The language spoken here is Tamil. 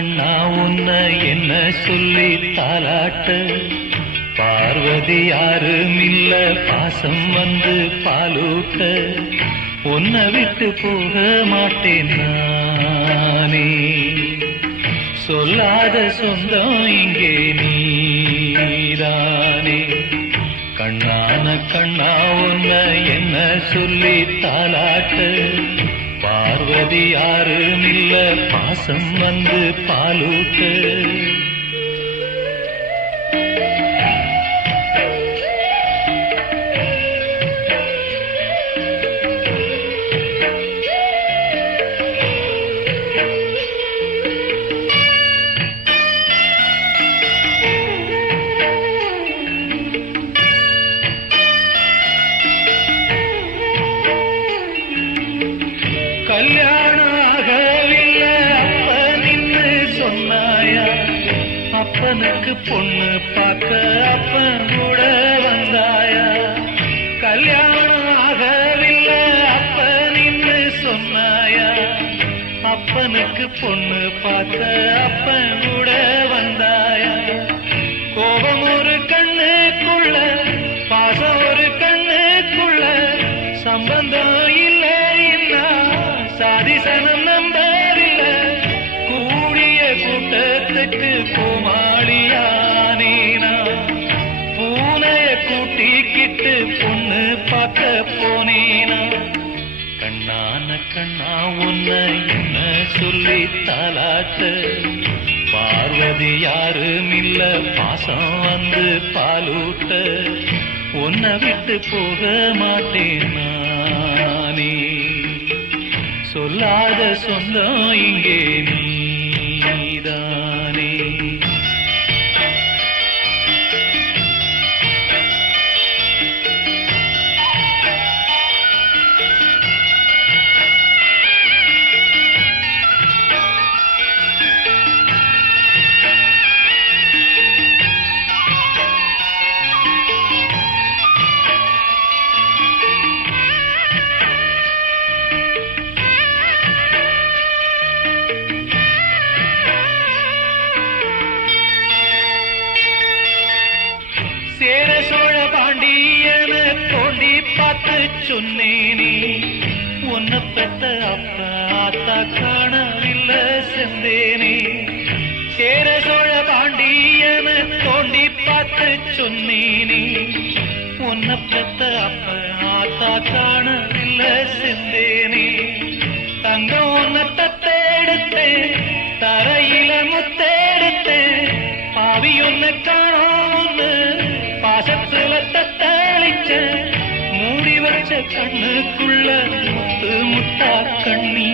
கண்ணா உன்ன என்ன சொல்லி தாலாட்ட பார்வதி யாரும் இல்ல பாசம் வந்து பாலூட்ட உன்னை விட்டு போக மாட்டேன் நானே சொல்லாத சொந்தம் இங்கே நீதானே கண்ணான கண்ணா உன்ன என்ன சொல்லி தாலாட்ட பார்வதி யாரும் இல்ல பாசம் வந்து பாலூட்ட கல்யாணம் ஆகவில்ல அப்ப நின்னு சொன்னாயா அப்பனுக்கு பொண்ணு பார்க்க அப்பன் கூட வந்தாயா கல்யாணம் ஆகவில்ல அப்ப நின்னு சொன்னாயா அப்பனுக்கு பொண்ணு பார்க்க அப்பன் கூட வந்தாயா கோபம் ஒரு கண்ணுக்குள்ள பாசம் ஒரு கண்ணுக்குள்ள சம்பந்தம் இல்லை சாதிசனம் நம்பவில்ல கூடிய கூட்டத்துக்கு கோமாளியானேனா பூனைய கூட்டிக்கிட்டு பொண்ணு பார்க்க போனேனா கண்ணான கண்ணா உன்ன என்ன சொல்லி தாலாட்ட பார்வதி யாரும் இல்ல பாசம் வந்து பாலூட்ட உன்னை விட்டு போக மாட்டேன் நானே சொல்லாத சொந்தம் இங்கே நீதானே சேர சோழ பாண்டியன தோண்டி பார்த்து சொன்னேனே உன்னை பெத்த அப்பா ஆத்தா காணவில்லை செந்தேனே சேர சோழ பாண்டியன தோண்டி பார்த்து சொன்னேனே உன்னை பெத்த அப்பா ஆத்தா காணவில்லை செந்தேனே தங்கம் உன்னை தத்தெடுத்தேன் தரையில முத்தெடுத்தேன் பாவி உன்னை காணோன்னு பாசத்துல தத்தளிச்ச மூடி வச்ச கண்ணுக்குள்ள முத்து முத்தா கண்ணி